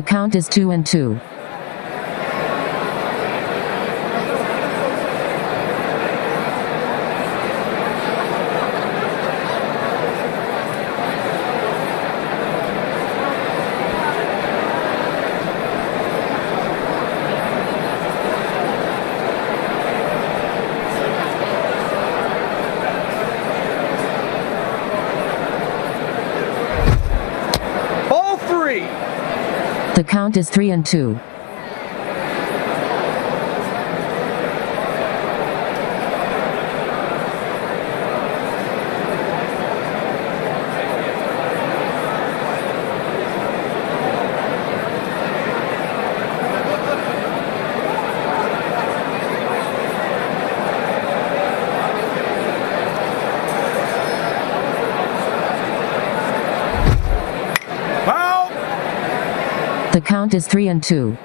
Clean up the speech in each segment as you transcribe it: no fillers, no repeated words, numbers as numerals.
The count is 2-2. The count is 3-2. The count is 3-2.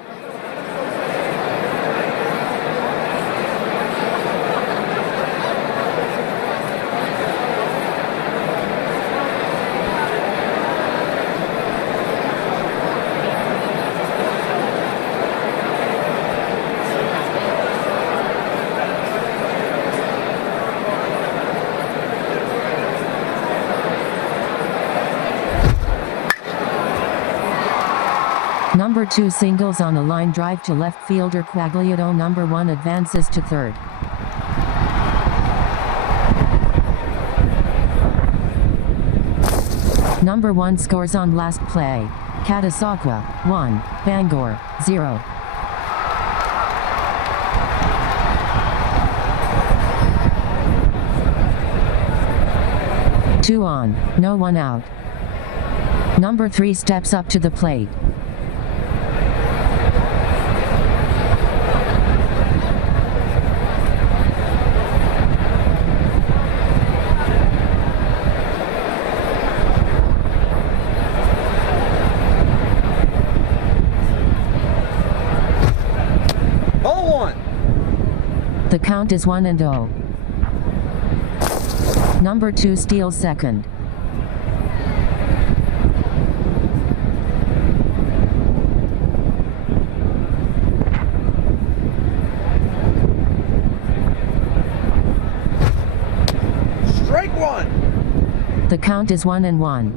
Number 2 singles on a line drive to left fielder Quagliato. Number 1 advances to third. Number 1 scores on last play. Catasauqua 1, Bangor 0. Two on, no one out. Number 3 steps up to the plate. The count is 1-0. Number 2 steals second. Strike one. The count is 1-1.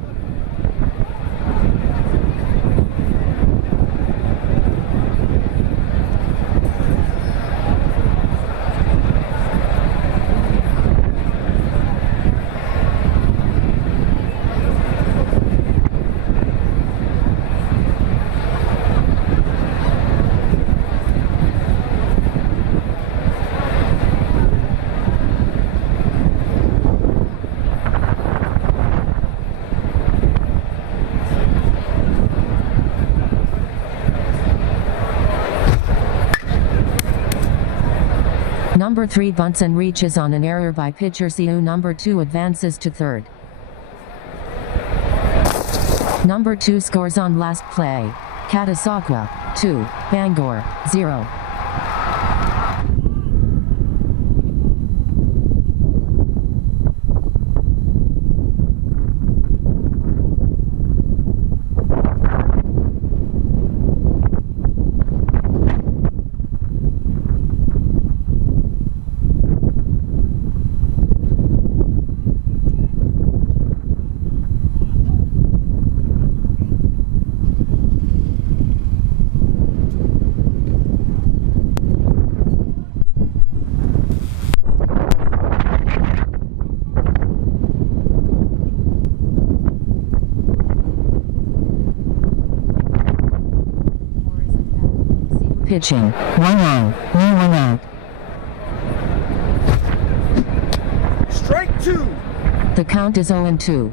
Number 3 bunts and reaches on an error by pitcher Siu. Number 2 advances to third. Number 2 scores on last play. Catasauqua 2, Bangor 0. Pitching, 1 on, no one out. Strike 2. The count is 0-2.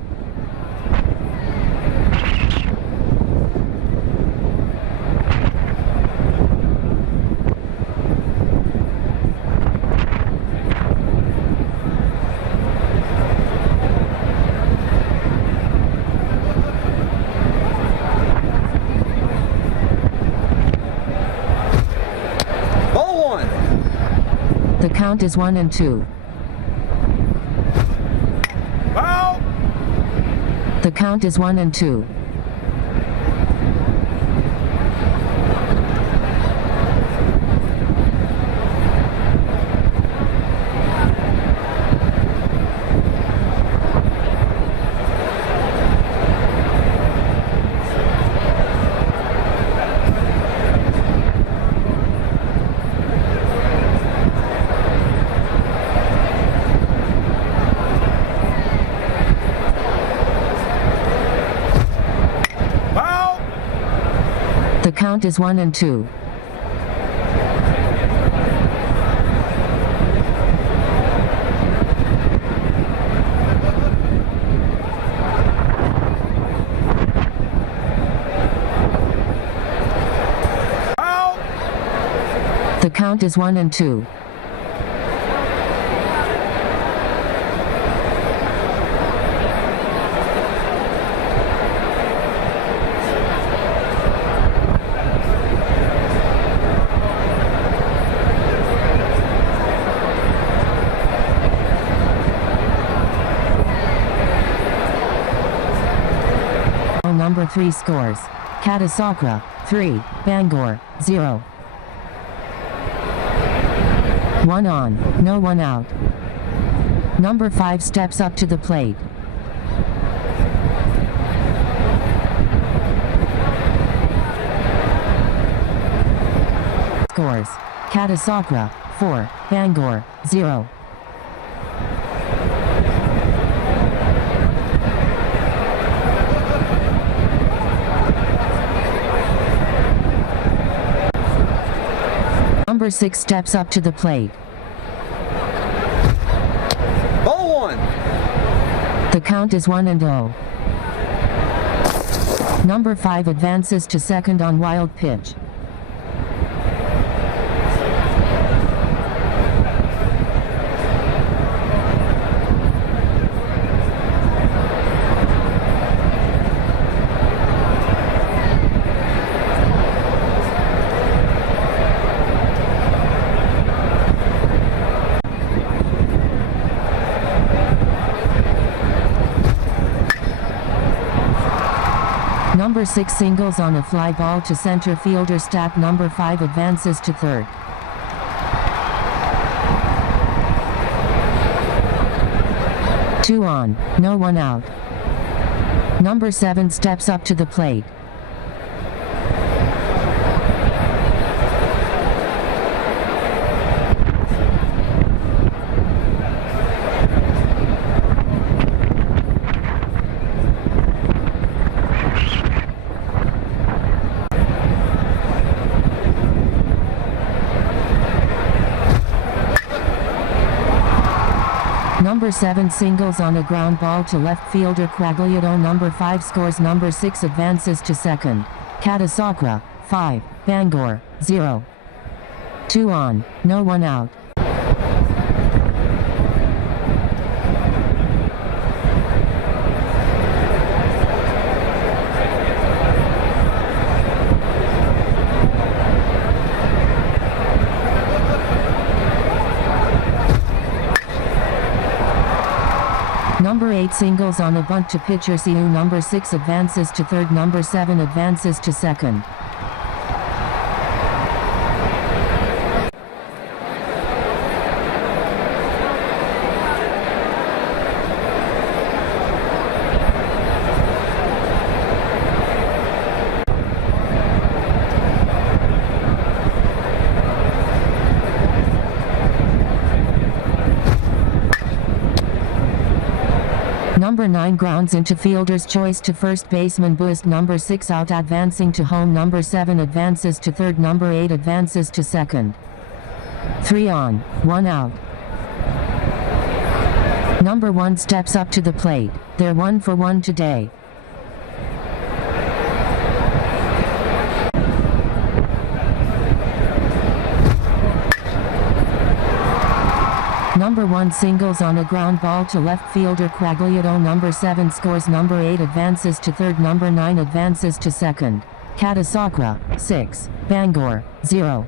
The count is 1-2. Foul. The count is 1-2. count is 1 and 2. The count is 1 and 2. Number 3 scores. Catasauqua, 3, Bangor, 0. 1 on, no one out. Number 5 steps up to the plate. Scores. Catasauqua, 4, Bangor, 0. Number 6 steps up to the plate. Ball 1. The count is 1 and 0. Number 5 advances to second on wild pitch. Number 6 singles on a fly ball to center fielder Stack. Number 5 advances to third. Two on, no one out. Number 7 steps up to the plate. Number 7 singles on a ground ball to left fielder Quagliato. Number 5 scores. Number 6 advances to second. Catasauqua, 5, Bangor, 0. 2 on, no one out. Number 8 singles on a bunt to pitcher Siu. Number 6 advances to third. Number 7 advances to second. Number 9 grounds into fielder's choice to first baseman Boost. Number 6 out advancing to home. Number 7 advances to third. Number 8 advances to second. 3 on, 1 out. Number 1 steps up to the plate. They're 1 for 1 today. Number 1 singles on a ground ball to left fielder Quagliato. Number 7 scores. Number 8 advances to third. Number 9 advances to second. Catasauqua, 6, Bangor, 0.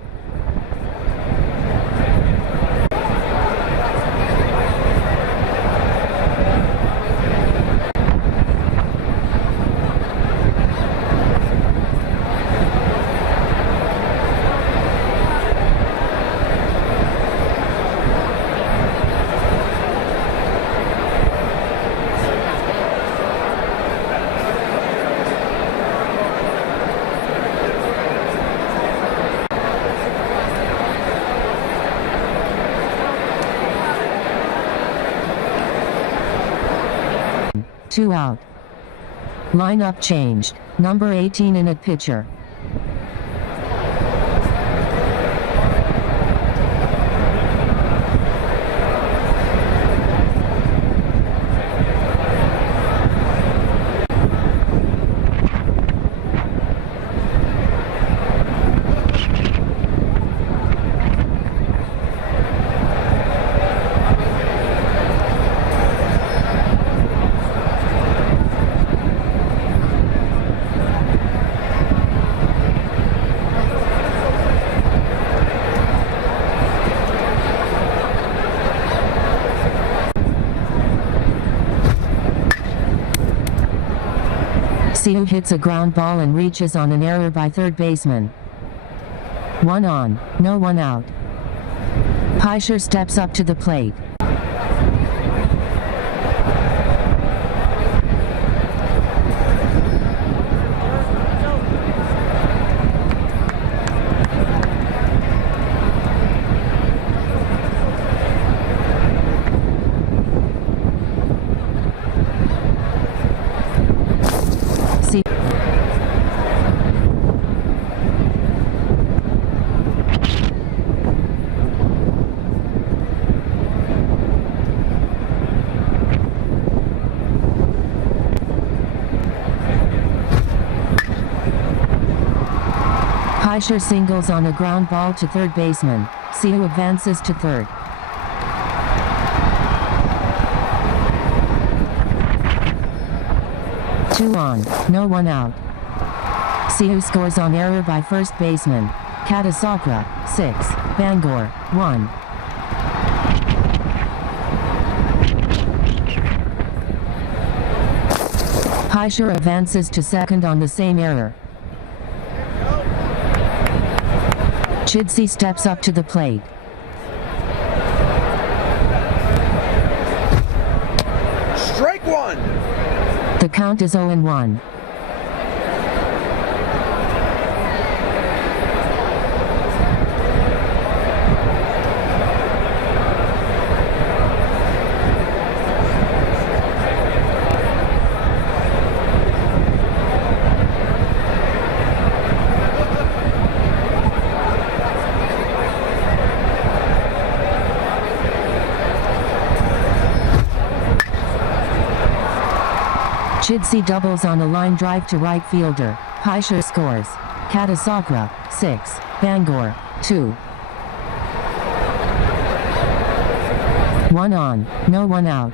Two out. Lineup changed. Number 18 in at pitcher. Siu hits a ground ball and reaches on an error by third baseman. 1 on, no one out. Heischer steps up to the plate. Heischer singles on a ground ball to third baseman. Siu advances to third. Two on, no one out. Siu scores on error by first baseman. Catasauqua, 6, Bangor, 1. Heischer advances to second on the same error. Chidsey steps up to the plate. Strike one. The count is 0-1. Chidsey doubles on a line drive to right fielder. Heischer scores. Catasauqua, 6, Bangor, 2. 1 on, no one out.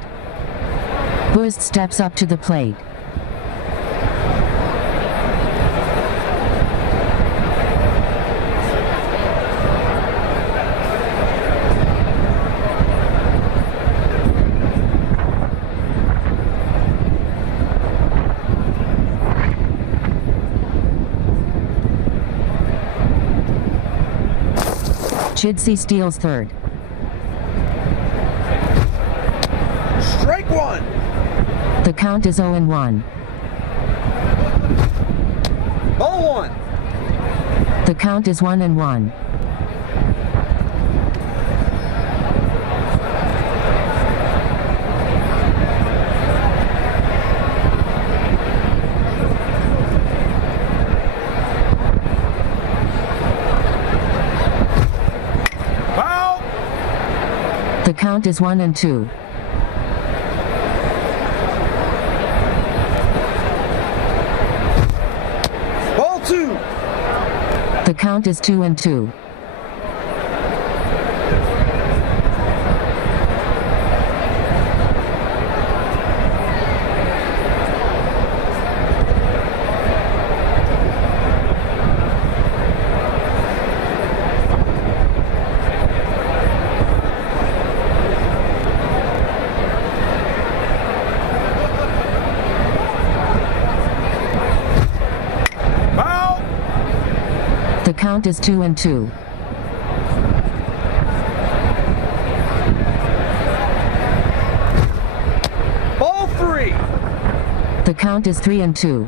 Boost steps up to the plate. Chidsey steals third. Strike one. The count is 0-1. Ball one. The count is 1-1. The count is 1-2. Ball two. The count is 2-2. The count is 2-2. Ball three. The count is 3-2.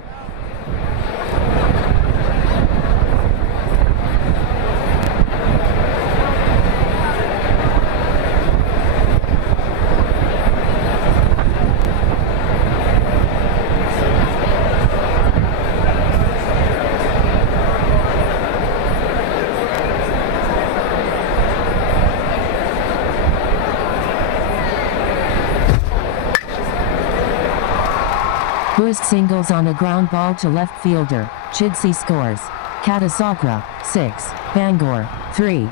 Boost singles on a ground ball to left fielder. Chidsey scores. Catasauqua, 6, Bangor, 3.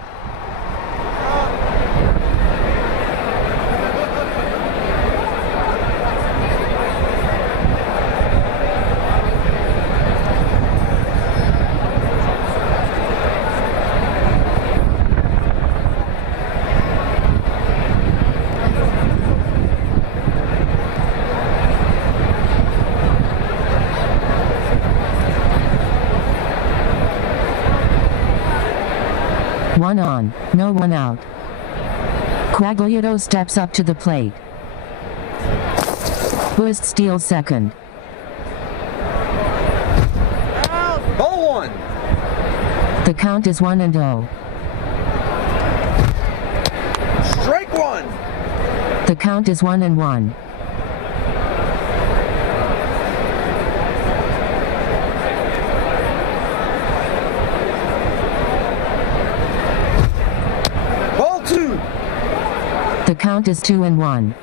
1 on, no one out. Quagliato steps up to the plate. Buist steals second. Ball 1. The count is 1-0. Strike 1. The count is 1-1. Ball 2. The count is 2-1.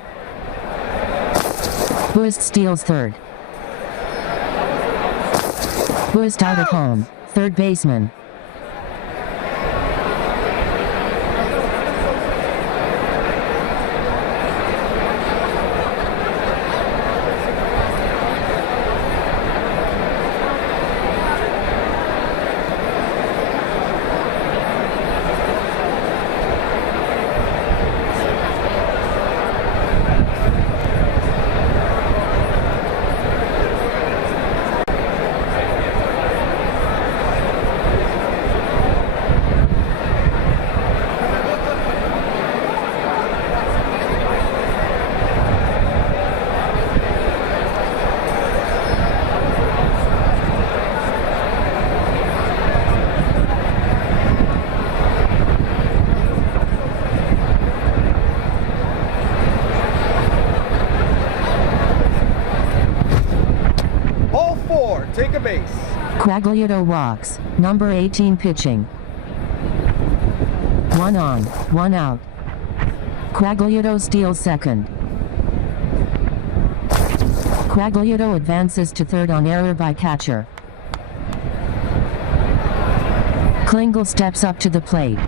Buist steals third. Buist out at home. Third baseman. Take a base. Quagliato walks. Number 18 pitching. 1 on, 1 out. Quagliato steals second. Quagliato advances to third on error by catcher. Klingel steps up to the plate.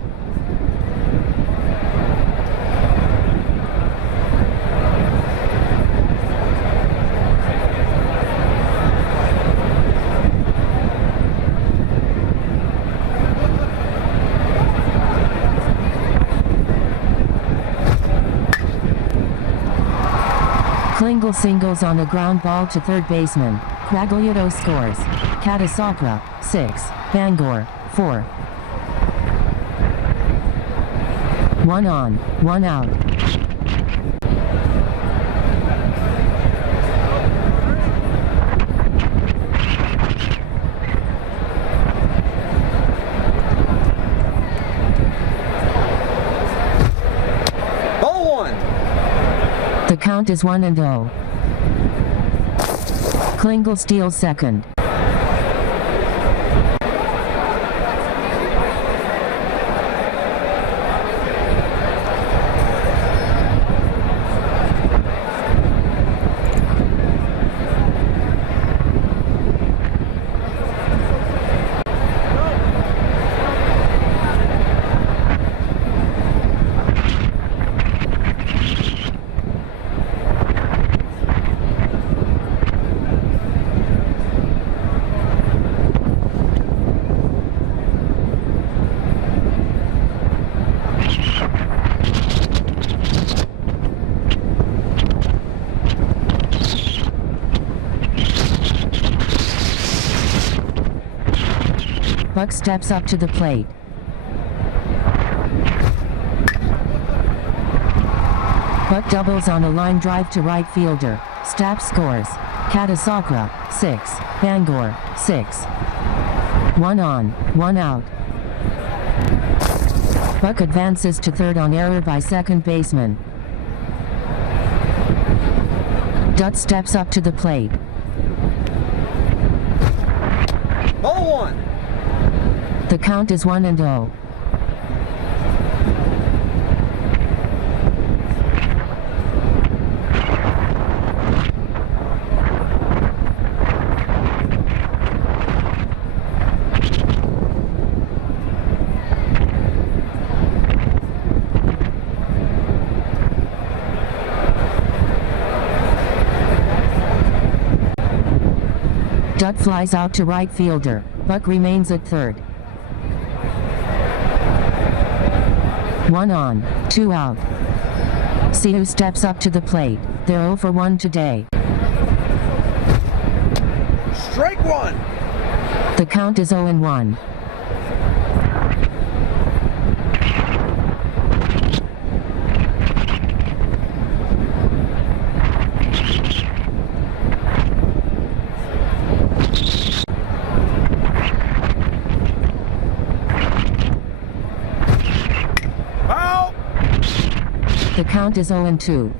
Klingel singles on a ground ball to third baseman. Quagliato scores. Catasauqua, 6. Bangor, 4. 1 on, 1 out. Ball 1. The count is 1-0. Klingel steals second. Buck steps up to the plate. Buck doubles on a line drive to right fielder. Stapp scores. Catasauqua, 6. Bangor, 6. 1 on, 1 out. Buck advances to third on error by second baseman. Dutt steps up to the plate. Ball 1. The count is 1-0. Dutt flies out to right fielder. Buck remains at third. 1 on, 2 out. Siu steps up to the plate. They're 0 for 1 today. Strike 1. The count is 0-1. The count is 0-2.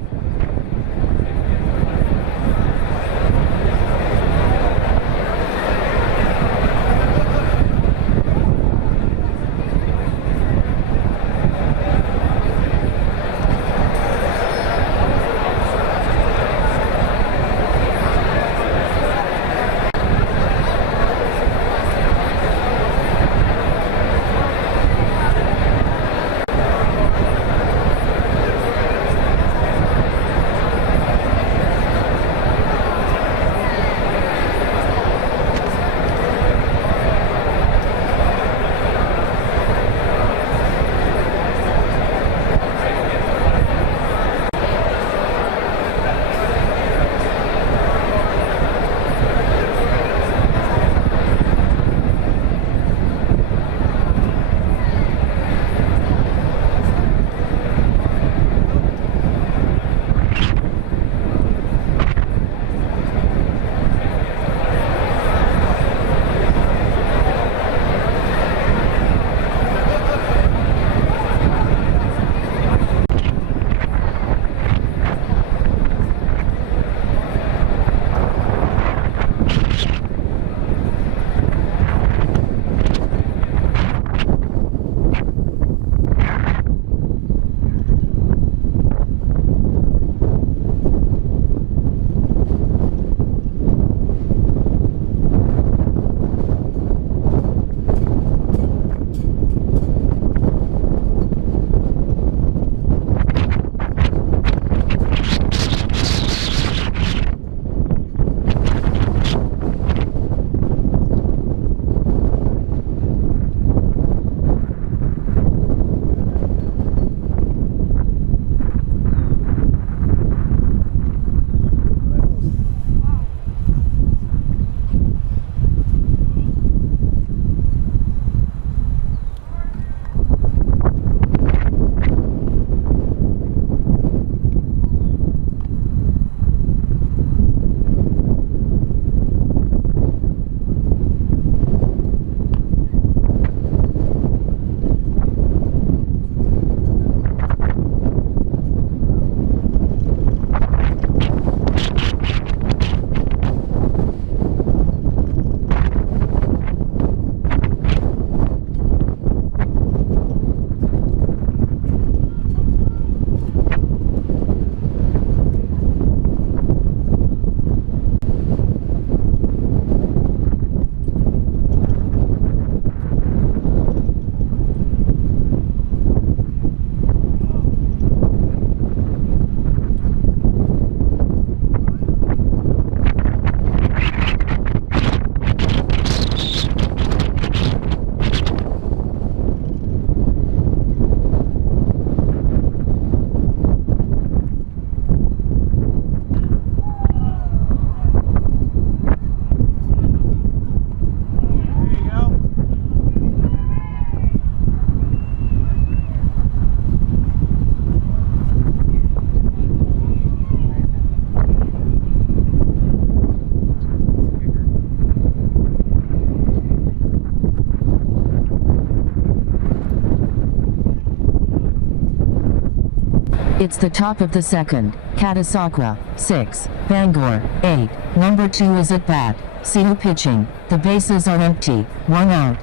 It's the top of the second. Catasauqua, 6. Bangor, 8. Number 2 is at bat. Siu pitching. The bases are empty. 1 out.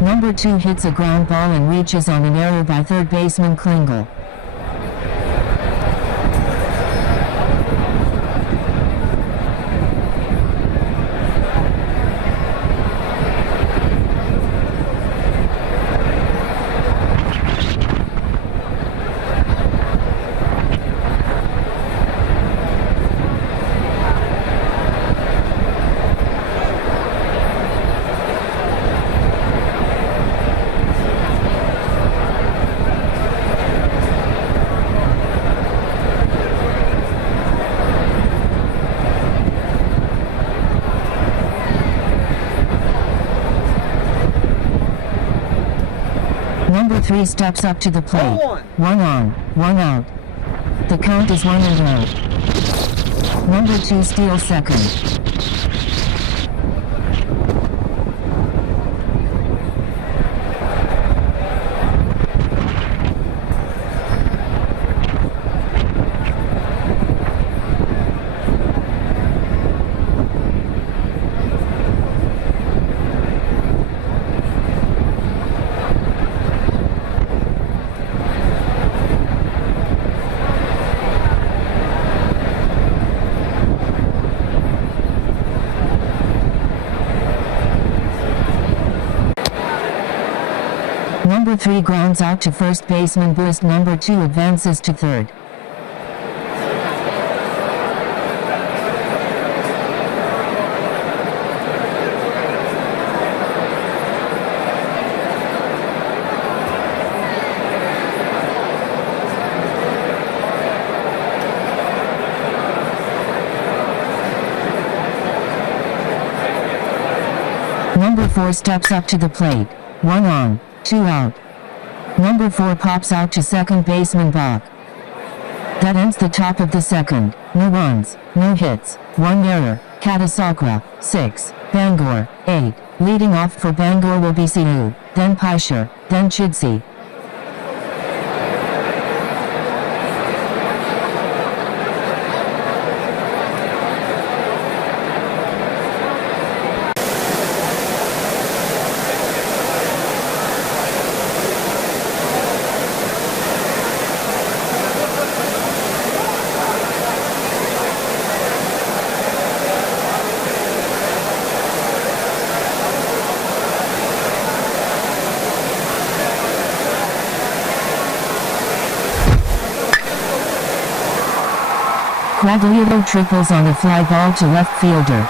Number 2 hits a ground ball and reaches on an error by third baseman Klingle. 3 steps up to the plate. Ball 1. 1 on, 1 out. The count is 1 and out. Number 2 steals second. Number 3 grounds out to first baseman boost. Number 2 advances to third. Number 4 steps up to the plate. 1 on, 2 out. Number 4 pops out to second baseman Bach. That ends the top of the second. No runs, no hits, 1 error. Catasauqua, 6. Bangor, 8. Leading off for Bangor will be Siu, then Paisher, then Chidsi. Quagliato triples on a fly ball to left fielder.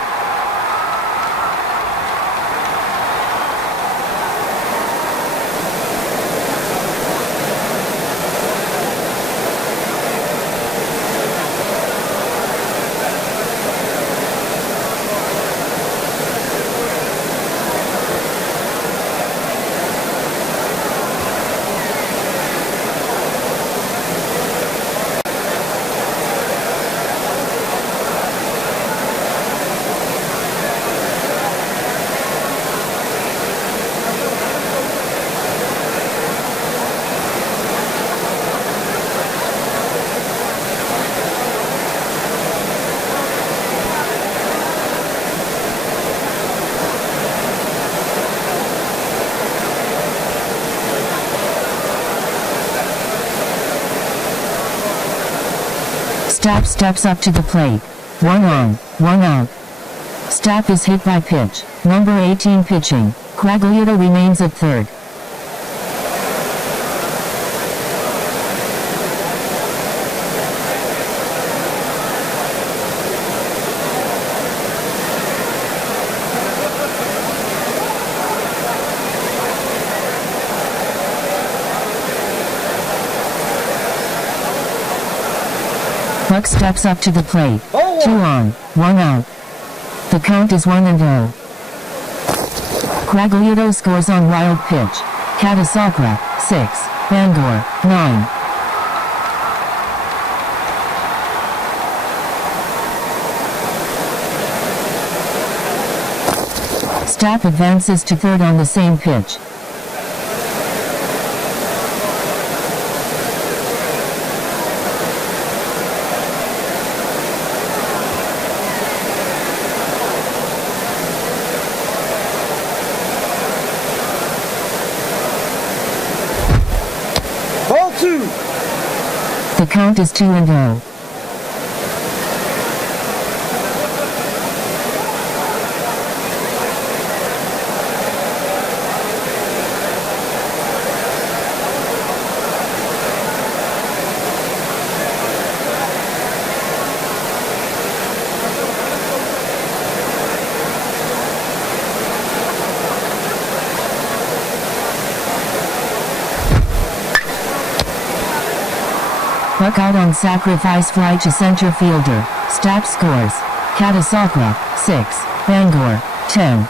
Stapp steps up to the plate. 1 on, 1 out. Stapp is hit by pitch. Number 18 pitching. Quagliato remains at third. Buck steps up to the plate. 2 on, 1 out. The count is 1 and 0. Quagliato scores on wild pitch. Catasauqua, 6. Bangor, 9. Stapp advances to third on the same pitch. Ball 2. The count is 2 and 0. Buck out on sacrifice fly to center fielder. Stapp scores. Catasauqua, 6. Bangor, 10.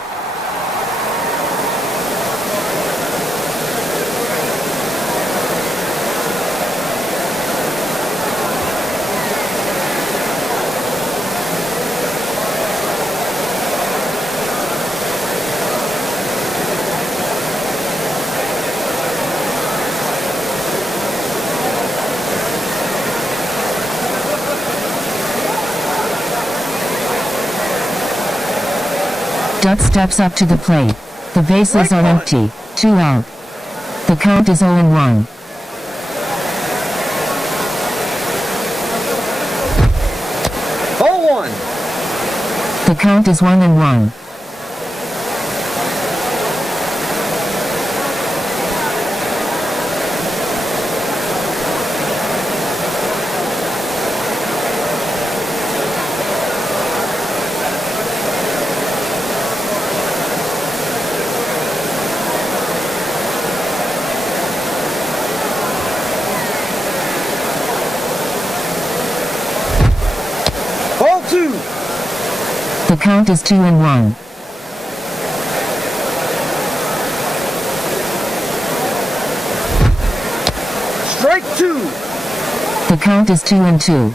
Dutt steps up to the plate. The bases are empty. 2 out. The count is 0-1. Ball 1. The count is 1-1. Ball 2. The count is 2-1. Strike 2. The count is 2-2.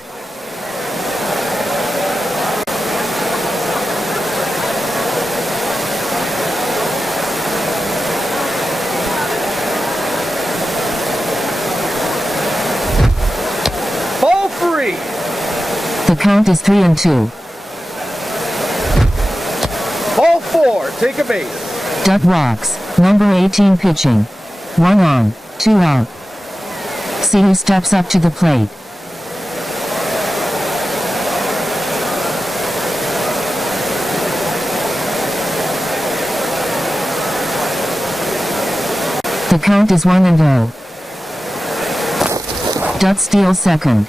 Ball 3. The count is 3-2. Ball 4. Take a base. Dutt walks. Number 18 pitching. 1 on, 2 out. See who steps up to the plate. The count is 1-0. Dutt steals second.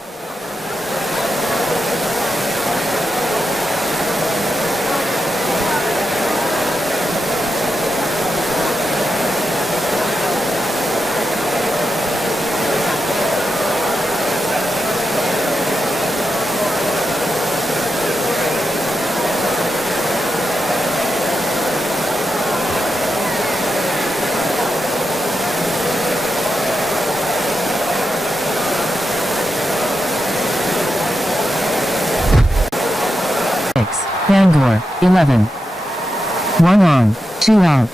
Bangor, 11. 1 on, 2 out.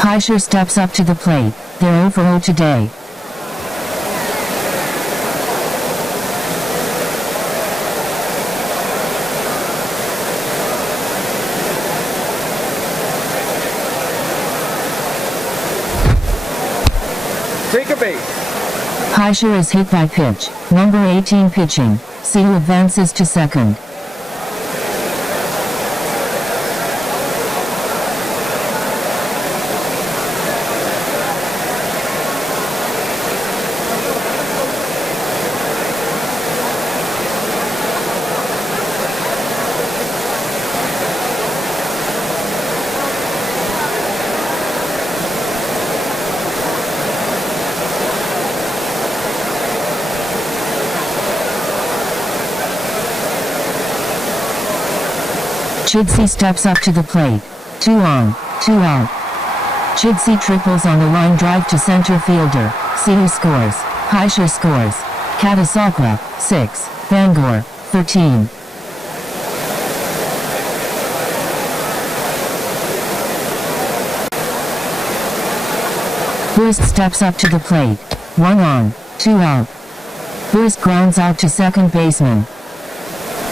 Heischer steps up to the plate. They're 0-0 today. Take a base. Heischer is hit by pitch. Number 18 pitching. See who advances to second. Chidsey steps up to the plate. 2 on, 2 out. Chidsey triples on the line drive to center fielder. See who scores. Heischer scores. Catasauqua, 6. Bangor, 13. Boost steps up to the plate. 1 on, 2 out. Boost grounds out to second baseman.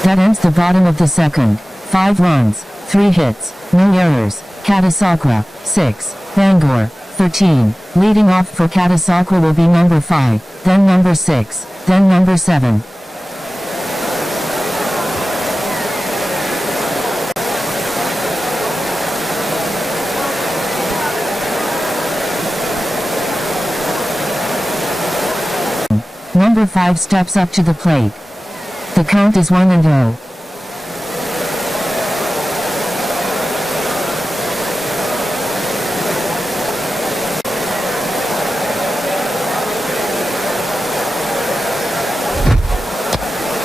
That ends the bottom of the second. 5 runs, 3 hits, no errors. Catasauqua, 6. Bangor, 13. Leading off for Catasauqua will be number 5, then number 6, then number 7. Number 5 steps up to the plate. The count is 1-0.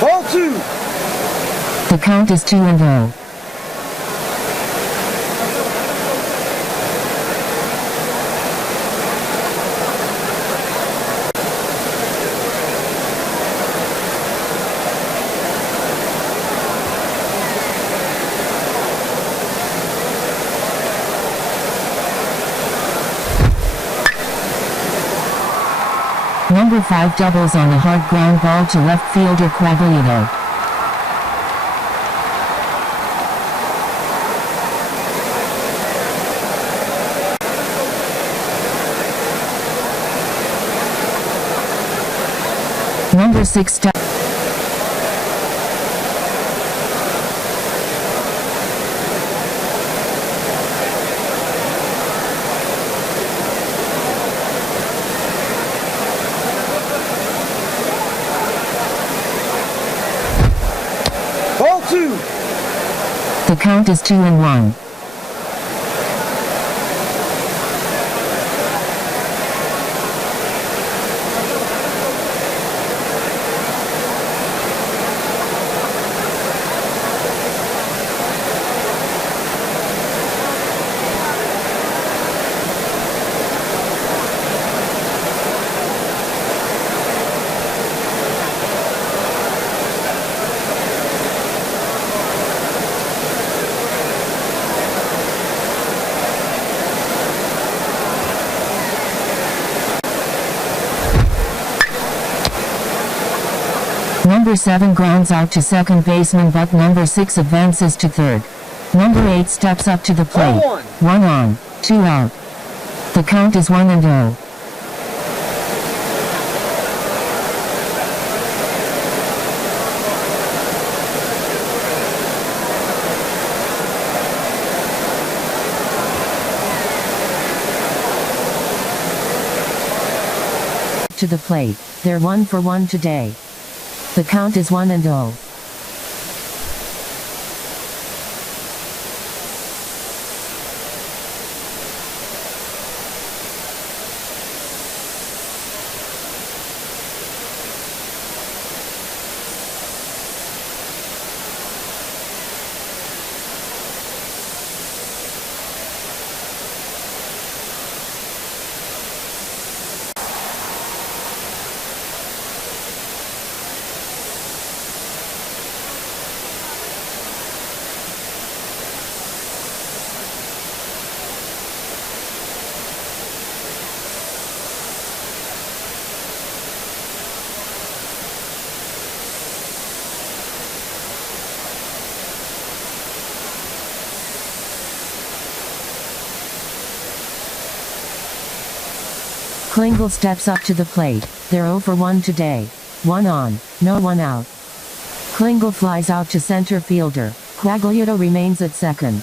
Ball 2. The count is 2-0. Number 5 doubles on a hard ground ball to left fielder Quagliato. Number 6 step. Ball 2. The count is 2-1. Number 7 grounds out to second baseman, but number 6 advances to third. Number 8 steps up to the plate. 1 on, 2 out. The count is 1-0. To the plate, they're 1 for 1 today. The count is 1-0. Klingle steps up to the plate. They're 0 for 1 today. 1 on, no 1 out. Klingle flies out to center fielder. Quagliato remains at second.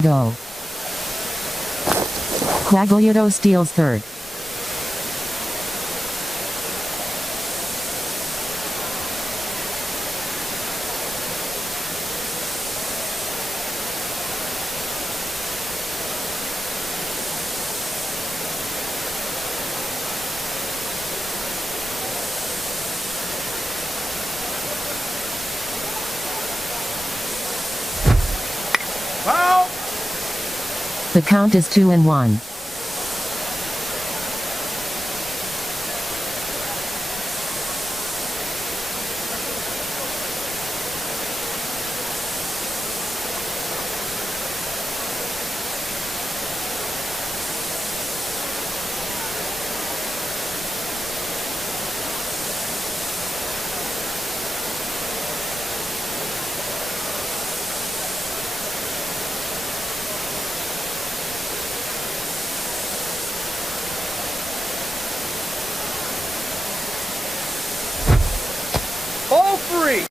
Go. Quagliato steals third. Foul. The count is 2-1. Ball 3.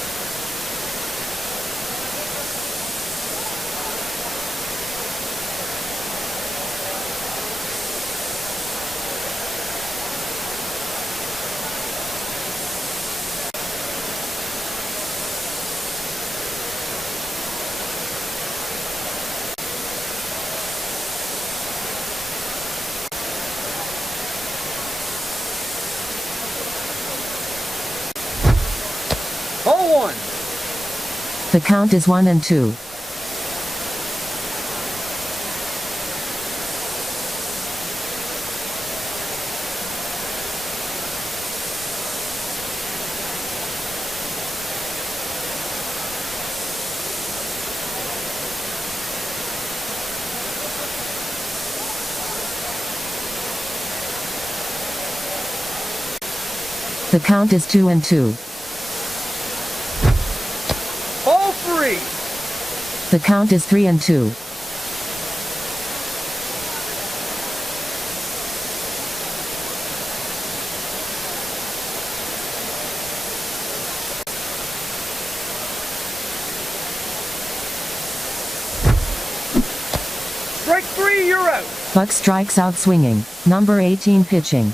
Ball 1. The count is 1-2. The count is 2-2. free. The count is 3-2. Strike 3, you're out. Buck strikes out swinging. Number 18 pitching.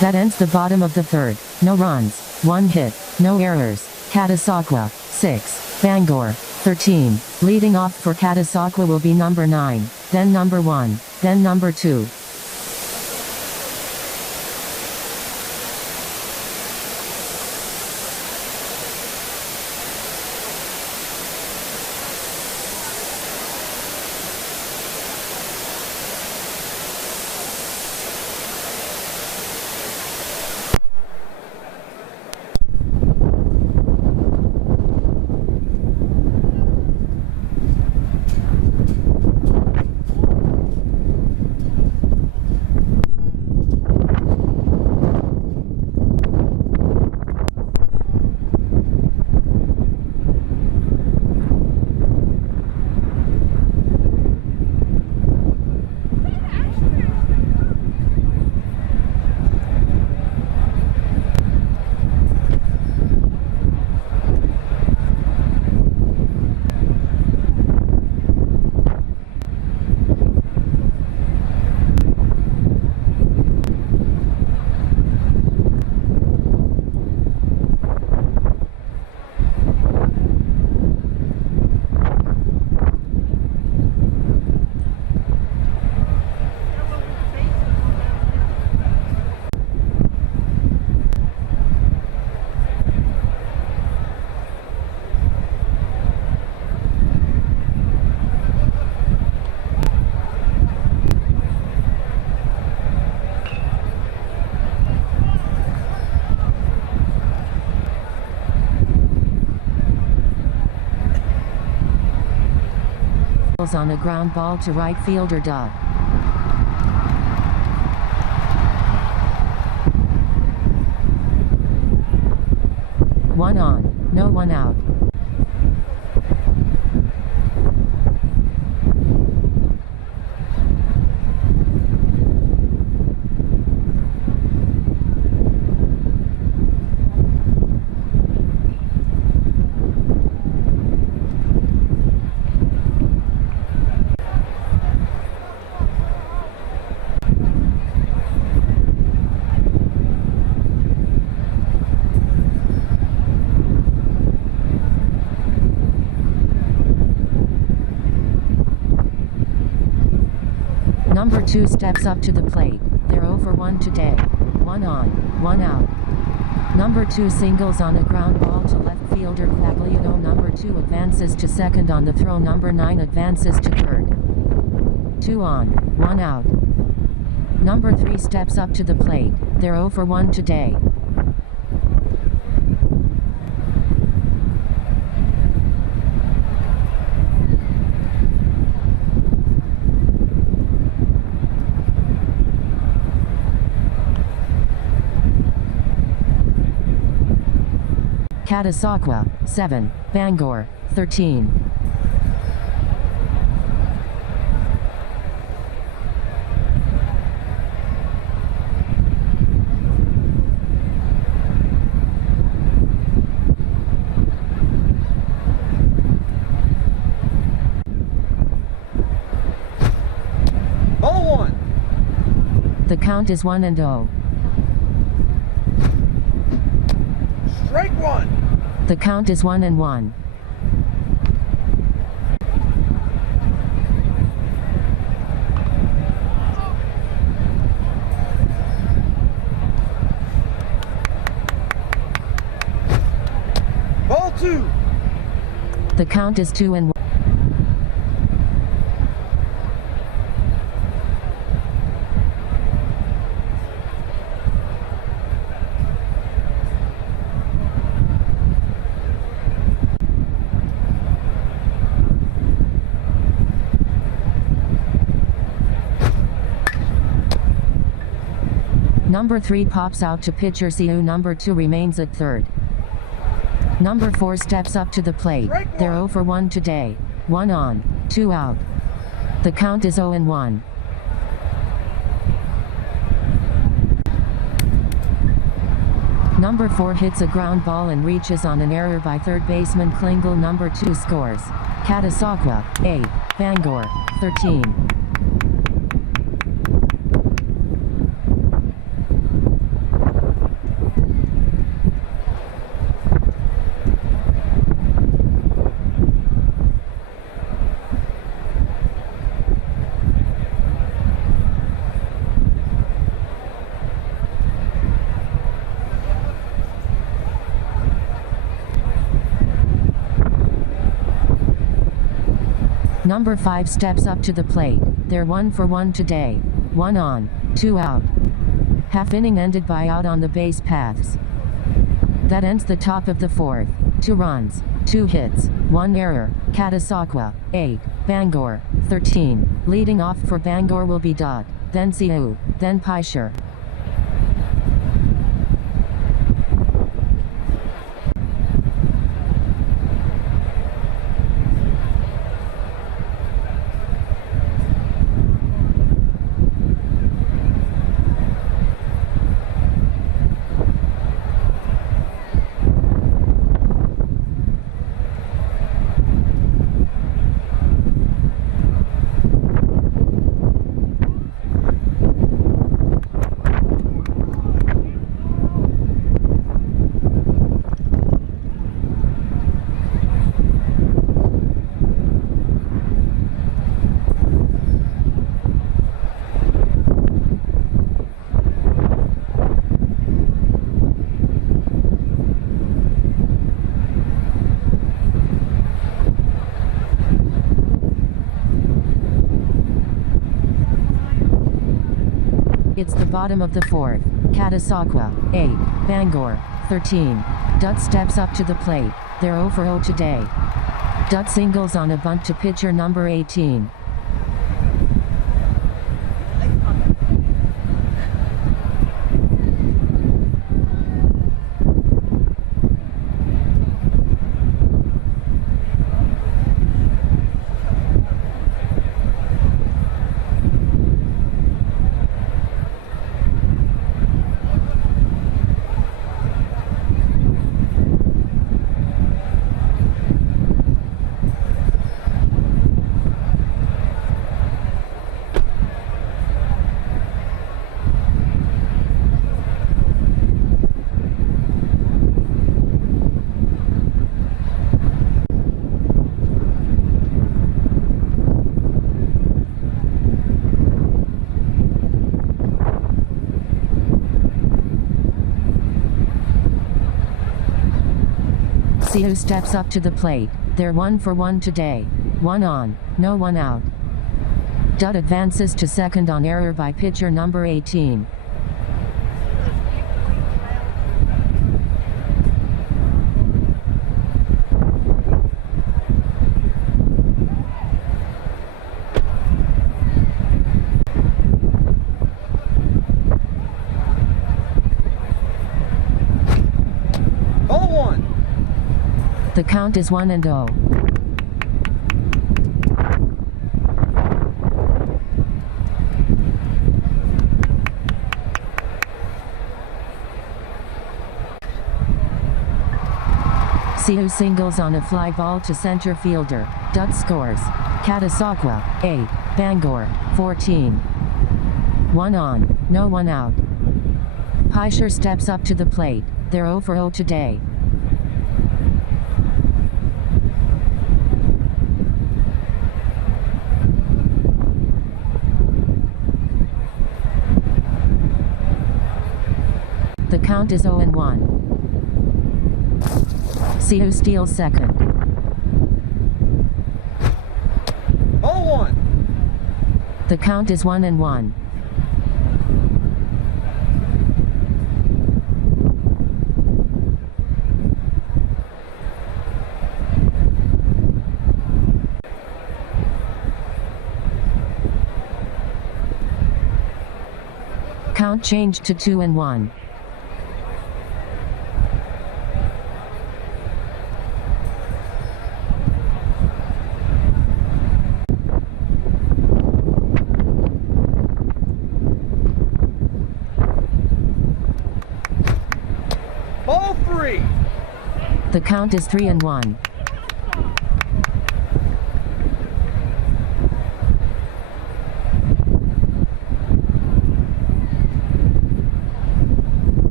That ends the bottom of the third. No runs, 1 hit, no errors. Catasauqua, 6. Bangor, 13. Leading off for Catasauqua will be number 9, then number 1, then number 2. On a ground ball to right fielder Doug. One on, no one out. Number 2 steps up to the plate. They're 0 for 1 today. 1 on, 1 out. Number 2 singles on a ground ball to left fielder Quagliano. Number 2 advances to second on the throw. Number 9 advances to third. 2 on, 1 out. Number 3 steps up to the plate. They're 0 for 1 today. Catasauqua, 7. Bangor, 13. Ball 1. The count is 1-0. Strike 1. The count is 1-1. Ball 2. The count is 2-1. Number 3 pops out to pitcher Siu. Number 2 remains at third. Number 4 steps up to the plate. They're 0 for 1 today. 1 on, 2 out. The count is 0 and 1. Number 4 hits a ground ball and reaches on an error by third baseman Klingel. Number 2 scores. Catasauqua, 8. Bangor, 13. Number 5 steps up to the plate. They're 1 for 1 today. 1 on, 2 out. Half inning ended by out on the base paths. That ends the top of the 4th. 2 runs, 2 hits, 1 error. Catasauqua, 8. Bangor, 13. Leading off for Bangor will be Dutt, then Siu, then Pisher. It's the bottom of the 4th. Catasauqua, 8. Bangor, 13. Dutt steps up to the plate. They're 0 for 0 today. Dutt singles on a bunt to pitcher number 18. Siu steps up to the plate. They're 1 for 1 today. 1 on, no 1 out. Dutt advances to second on error by pitcher number 18. The count is 1 and 0. Siu singles on a fly ball to center fielder. Dutt scores. Catasauqua, 8. Bangor, 14. 1 on, no 1 out. Pisher steps up to the plate. They're 0 for 0 today. The count is 0 and 1. Siu steals second. 0-1. The count is 1 and 1. Count changed to 2 and 1. The count is 3-1.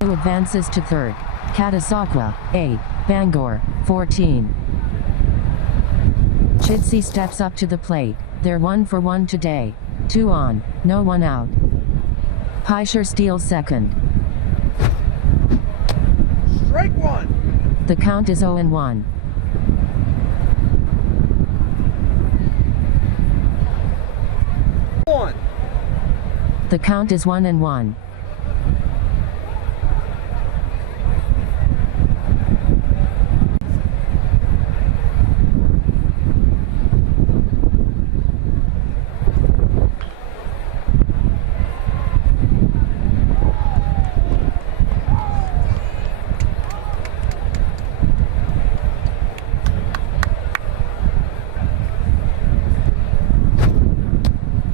Advances to third. Catasauqua, 8. Bangor, 14. Chidsey steps up to the plate. They're 1 for 1 today. 2 on, no 1 out. Pisher steals second. Strike 1. The count is 0-1. The count is 1-1.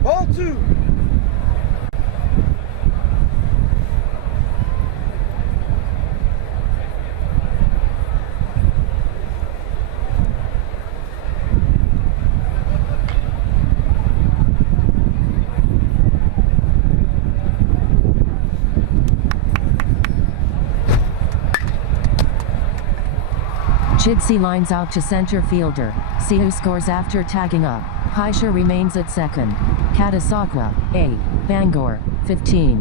Ball 2. Chidsey lines out to center fielder. See who scores after tagging up. Pisher remains at second. Catasauqua, 8. Bangor, 15.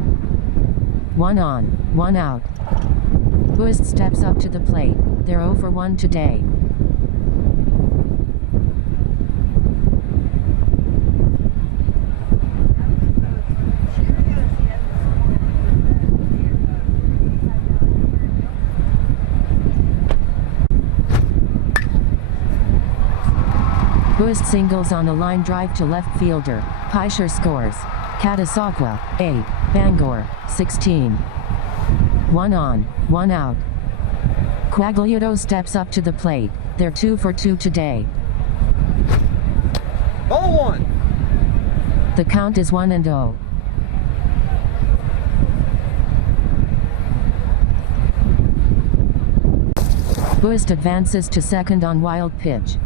1 on, 1 out. Buist steps up to the plate. They're 0 for 1 today. Buist singles on a line drive to left fielder. Pisher scores. Catasauqua, 8. Bangor, 16. 1 on, 1 out. Quagliato steps up to the plate. They're 2 for 2 today. Ball 1. The count is 1-0. Buist advances to second on wild pitch.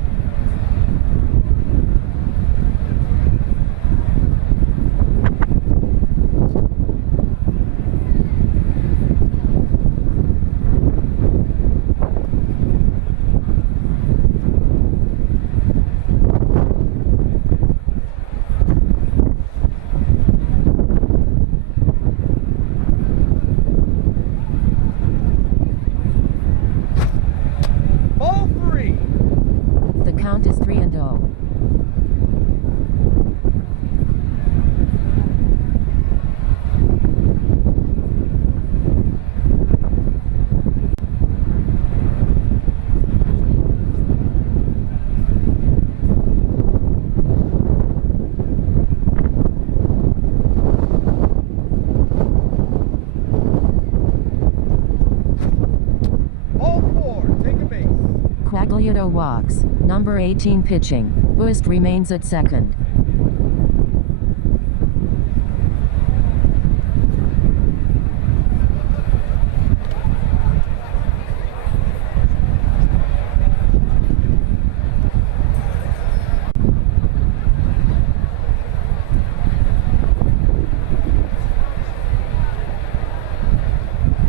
Ball 3. The count is 3-0. Ball 4. Take a base. Quagliato walks. Number 18 pitching. Buist remains at second.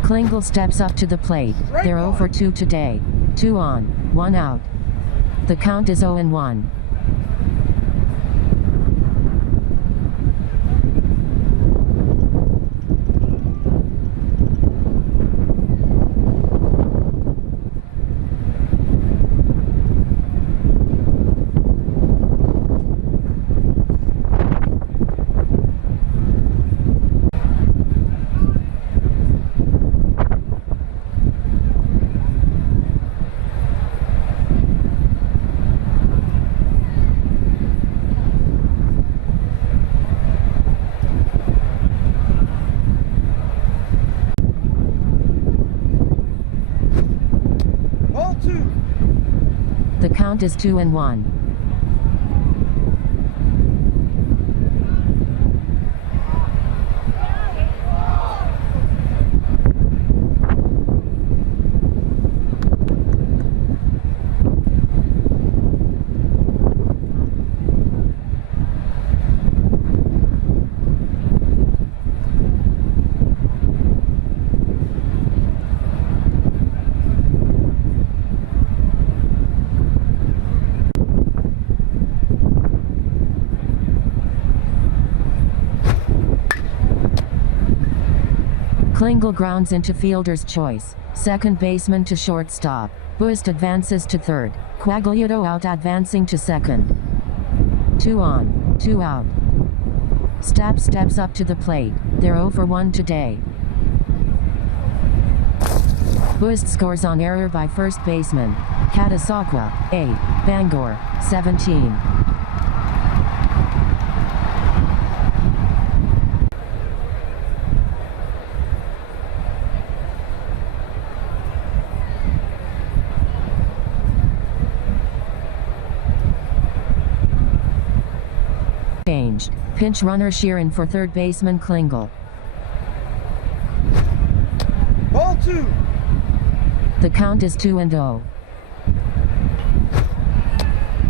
Klingel steps up to the plate. They're 0 for 2 today. 2 on, 1 out. The count is 0-1. count is 2-1. Klingel grounds into fielder's choice. Second baseman to shortstop. Buist advances to third. Quagliato out advancing to second. 2 on, 2 out. Stapp steps up to the plate. They're 0 for 1 today. Buist scores on error by first baseman. Catasauqua, 8. Bangor, 17. Changed. Pinch runner Sheeran for third baseman Klingel. Ball 2. The count is 2-0.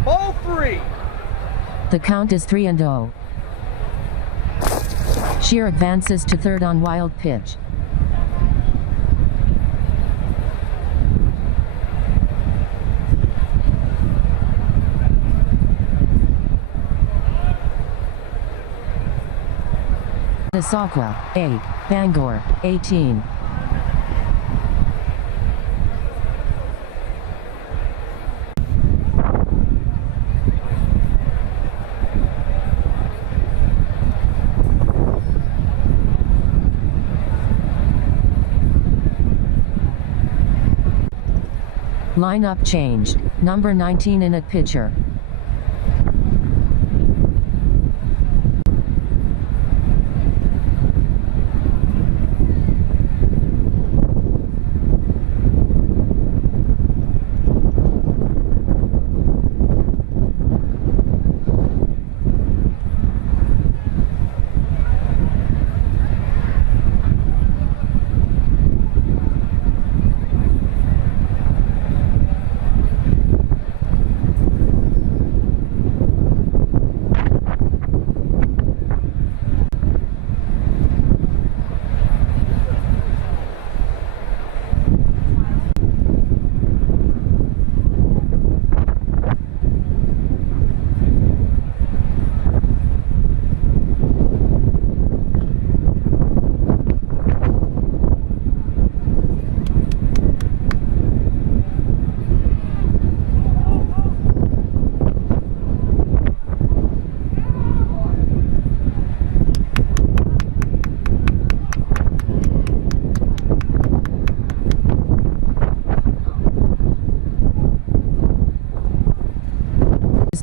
Ball 3. The count is 3-0. Sheer advances to third on wild pitch. Catasauqua, 8. Bangor, 18. Lineup changed. Number 19 in at pitcher.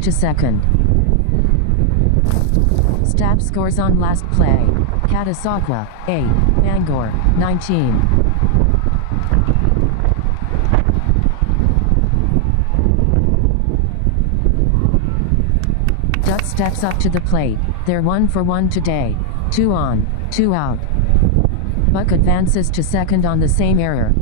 To second. Stapp scores on last play. Catasauqua, 8. Bangor, 19. Dutt steps up to the plate. They're 1 for 1 today. 2 on, 2 out. Buck advances to second on the same error.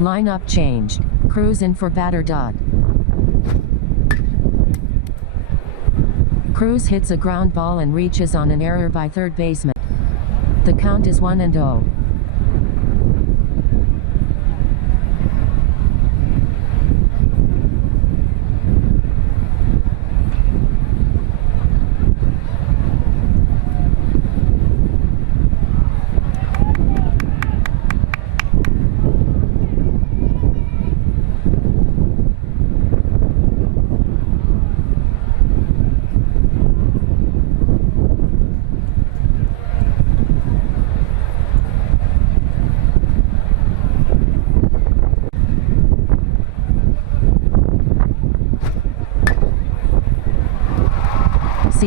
Lineup changed. Cruz in for batter Dutt. Cruz hits a ground ball and reaches on an error by third baseman. The count is 1-0.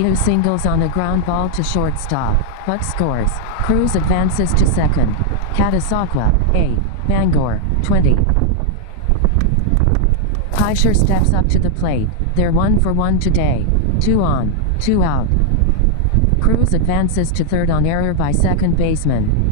Siu singles on a ground ball to shortstop, but scores. Cruz advances to second. Catasauqua, 8. Bangor, 20. Heischer steps up to the plate. They're 1 for 1 today. 2 on, 2 out. Cruz advances to third on error by second baseman.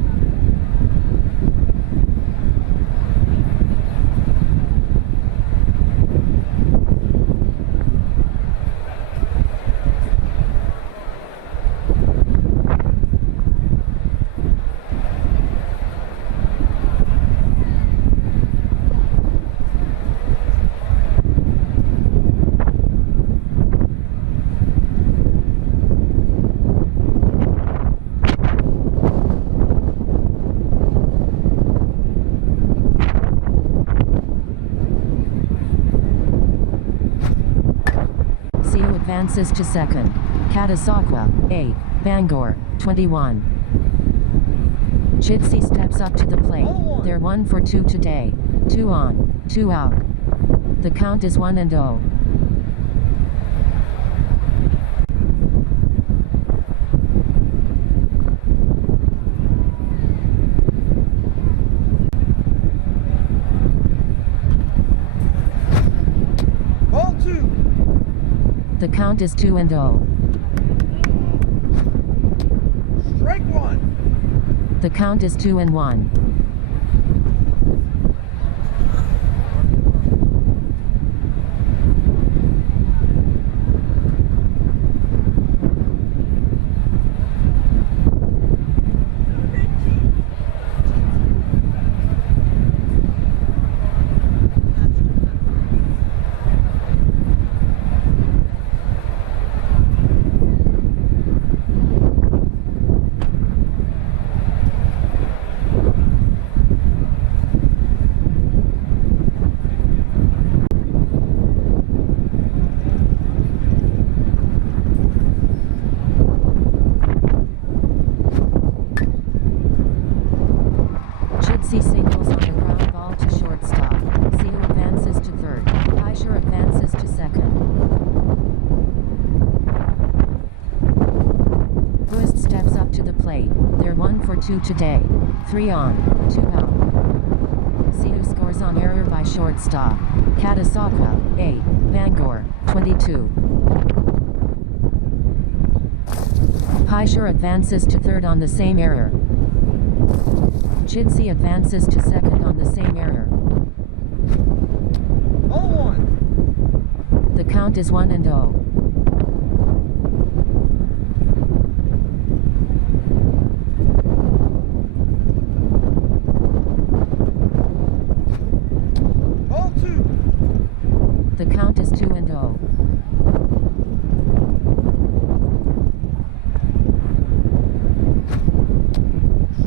Advances to second. Catasauqua, 8. Bangor, 21. Chitsey steps up to the plate. They're 1 for 2 today. 2 on, 2 out. The count is 1-0. The count is 2-0. Strike 1. The count is 2-1. Singles on a ground ball to shortstop. Siu advances to third. Heischer advances to second. Buist steps up to the plate. They're 1 for 2 today. 3 on, 2 out. Siu scores on error by shortstop. Catasauqua, 8. Bangor, 22. Heischer advances to third on the same error. Chitsey advances to second on the same error. 0-1. The count is 1-0. Ball 2. The count is 2-0.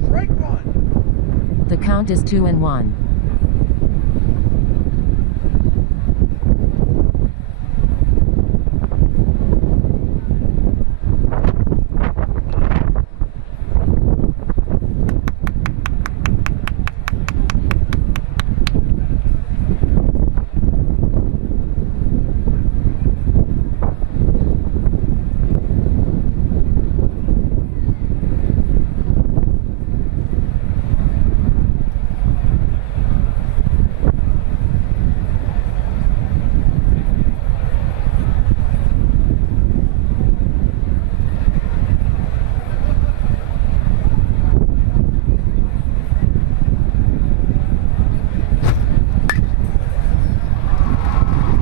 Strike 1. The count is 2-1.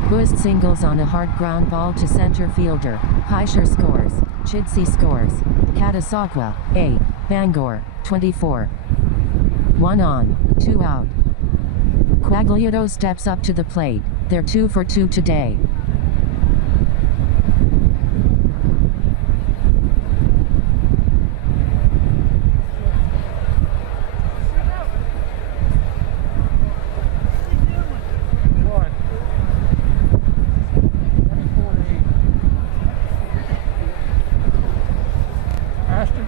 Buist singles on a hard ground ball to center fielder. Heischer scores. Chitsey scores. Catasauqua, 8. Bangor, 24. 1 on, 2 out. Quagliato steps up to the plate. They're 2 for 2 today.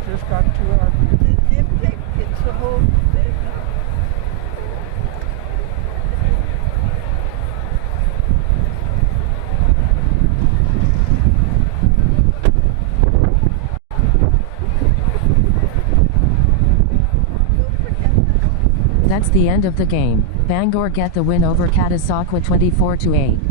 Just got 2 out. It's the whole thing. That's the end of the game. Bangor get the win over Catasauqua 24-8.